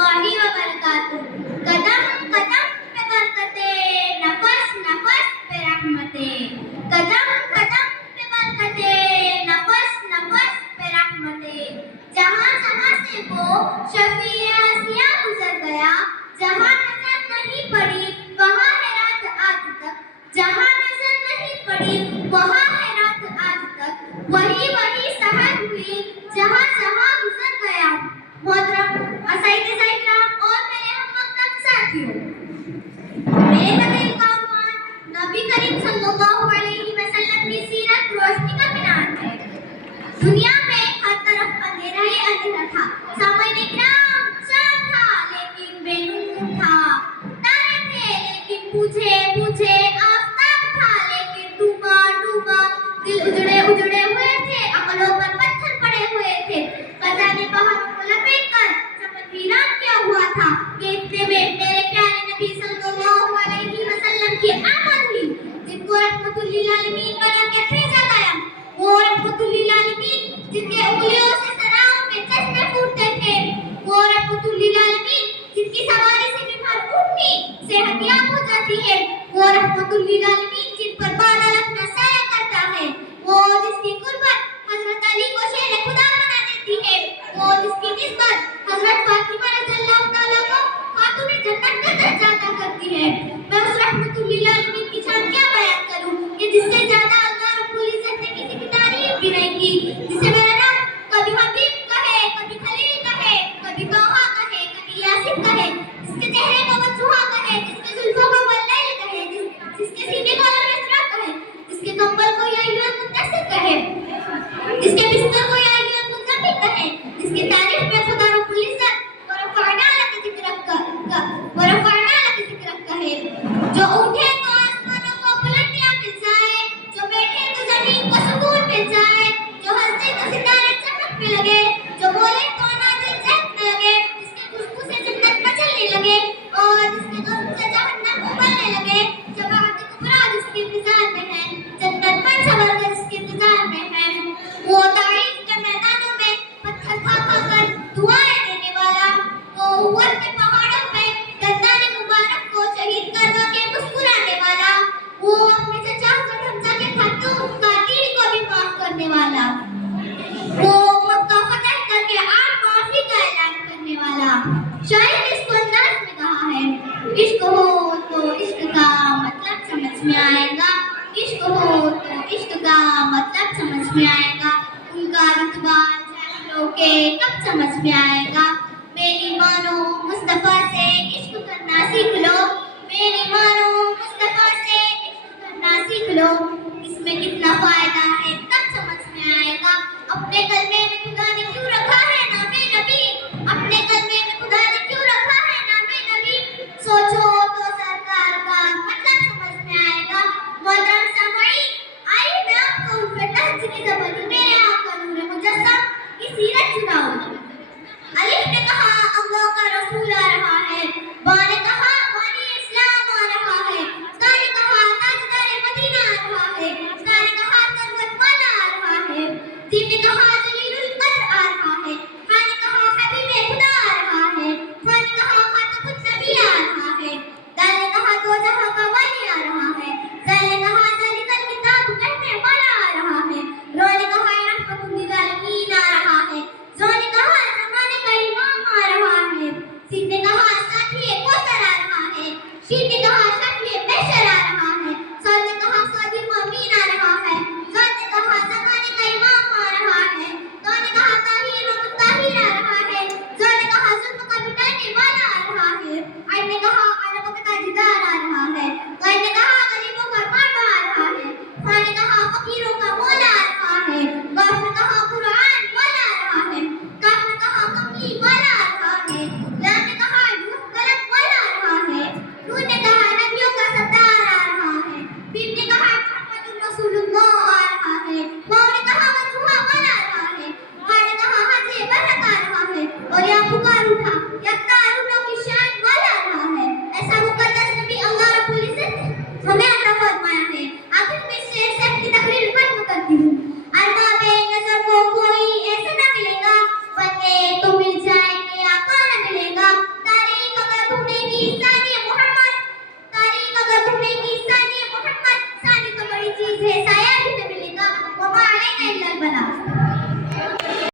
रहमतुल्लाहि व बरकातुहू। कदम कदम पे बरकतें, नफस नफस पे रहमतें। कदम कदम पे बरकतें, नफस नफस पे रहमतें। जहाँ जहाँ से वो शफीए हसिया गुजर गया, जहाँ नजर नहीं पड़ी वहाँ है रात आज तक। जहाँ नजर नहीं पड़ी वहाँ है रात आज तक। वही वही सहर हुई जहाँ जहाँ गुजर गया। मोहतरम असाइद और मेरे हम मकतब साथियों, मेरे तकरीर का उन्वान नबी करीम सल्लल्लाहु अलैहि वसल्लम की सीरत रोशनी का मीनार है। दुनिया में हर तरफ अंधेरा ही अंधेरा था। सामने ग्राम चांद था लेकिन बेनूर था। तारे थे लेकिन पूछे पूछे। आफताब था लेकिन डूबा डूबा। दिल उजड़े उजड़े हुए थे, अकलों पर पत्थर पड़े हुए थे। खजाने पहाड़ों को लपेट कर चमन वीरान किया हुआ था। इतने में मेरे प्यारे नबी सल्लल्लाहु अलैहि वसल्लम की आमद हुई, जिनको रहमतुल्लिल आलमीन बना के भेजा गया। वो रहमतुल्लिल आलमीन जिनके उंगलियों से सराओं में चश्मे फूटते थे। वो रहमतुल्लिल आलमीन जिनकी सवारी से बीमार ऊँटनी सेहतियाब हो जाती है। वो रहमतुल्लिल आलमीन जिन पर बादल अपना साया करता है। वो जिसकी कुर्बत हजरत अली को शेर खुदा बना देती है। वो जिसकी निस्बत हजरत फातिमा रज़ियल्लाहु ताला को खातून जन्नत का दर्जा अता करती है। मैं उस रहमतुल्लिल आलमीन की शान क्या बयान करूं कि जिससे ज्यादा अल्लाह रब्बुल इज्जत ने किसी की तारीफ भी नहीं की। जिसे मेरा रब कभी हबीब कहे, कभी खलील कहे, कभी तोहा कहे, कभी यासिन कहे, जिसके चेहरे को वजूहा कहे, जिसके जुल्फों को वल्लैल कहे, जिसके सीने को अलरसरा कहे, जिसके कंबल को या अय्युहल मुद्दस्सिर कहे, जिसके बिस्तर को या अय्युहल मुज़म्मिल कहे, जिसकी तारीफ में खुदा रब्बुल इज्जत व रफ़अना लक ज़िक्रक कहे। जो उठे तो आसमानों को बुलंदियां मिल जाए, जो बैठे तो जमीन को सुकून मिल जाए, जो हंसे तो सितारे चमकने लगे, जो बोले तो अनाज़े चहकने लगे, जिसके खुशबू से जन्नत मचलने लगे और जिसके ज़ुल्फ़ से जहन्नम उबलने लगे। शफ़ाअत कुबरा जिसके इंतज़ार में है, जन्नत पर सबर जिसके इंतज़ार में है। वो तारीफ के मैदानों में पत्थर खा खा कर दुआएं देने वाला, वो उहद के पहाड़ों पे दंदाने मुबारक को शहीद करवा के मुस्कुराने वाला, वो अपने चचा हज़रत हमज़ा के कातिल को भी माफ करने वाला, वो मक्का फतह करके आम माफी का ऐलान करने वाला। शायर ने इसको अंदाज में कहा है, इश्क हो तो इश्क का मतलब समझ में आएगा, इश्क हो तो इश्क का मतलब समझ में आएगा, उनका रुतबा जाहिलों के कब समझ में आएगा। मेरी मानो मुस्तफा से इश्क करना सीख लो, मेरी मानो मुस्तफा से इश्क करना सीख लो, इसमें कितना फायदा है तब समझ में आएगा। अपने कलमे में खुदा ने क्यों रखा है नामे नबी, अपने कलमे में खुदा ने क्यों रखा है नामे नबी, सोचो तो सरकार का मतलब समझ में आएगा। मोहतरम सामईन, आइए मैं आपको उनके तहज़ की ज़बानी मेरे आका नूरे मुजस्सम की सीरत सुनाऊं। अलिफ ने कहा अल्लाह का रसूल आ रहा है, बा ने कहा बानी इस्लाम आ रहा है, ता ने कहा ताजदार मदीना आ रहा है, सा ने कहा सरवत वाला आ रहा है, जीम ने कहा जलीलुल कद्र आ रहा है, हा ने कहा हबीबे खुदा आ रहा है, फा ने कहा खातमुन नबी आ रहा है, दाल ने कहा दो जहां का वाली आ रहा है, ज़ाल ने कहा ज़ालिकल किताब कहने वाला आ रहा है, रो ने कहा रहमतुल्लिल आलमीन आ रहा है, ज़ो ने कहा ज़माने का इमाम आ रहा है, सीन ने कहा साथी कौसर आ रहा है, शीन ने कहा शफी महशर आ रहा है, साद ने कहा सादिक अमीन आ रहा है, ज़ाद ने कहा ज़माने का इमाम आ रहा है, तो ने कहा ताहिर व मुताहिर आ रहा है, ज़ो ने कहा जुल्म का मिटाने वाला आ रहा है, आइन ने कहा अरब का ताजदार आ रहा है, ग़ैन ने कहा गरीबों का बाबा आ रहा है, फा ने कहा फकीरों का मौला आ रहा है, गाफ ने कहा कुरान वाला आ रहा है, काफ ने कहा कमली वाला आ रहा है, लाम ने कहा रूह कलम वाला आ रहा है, नून ने कहा सारी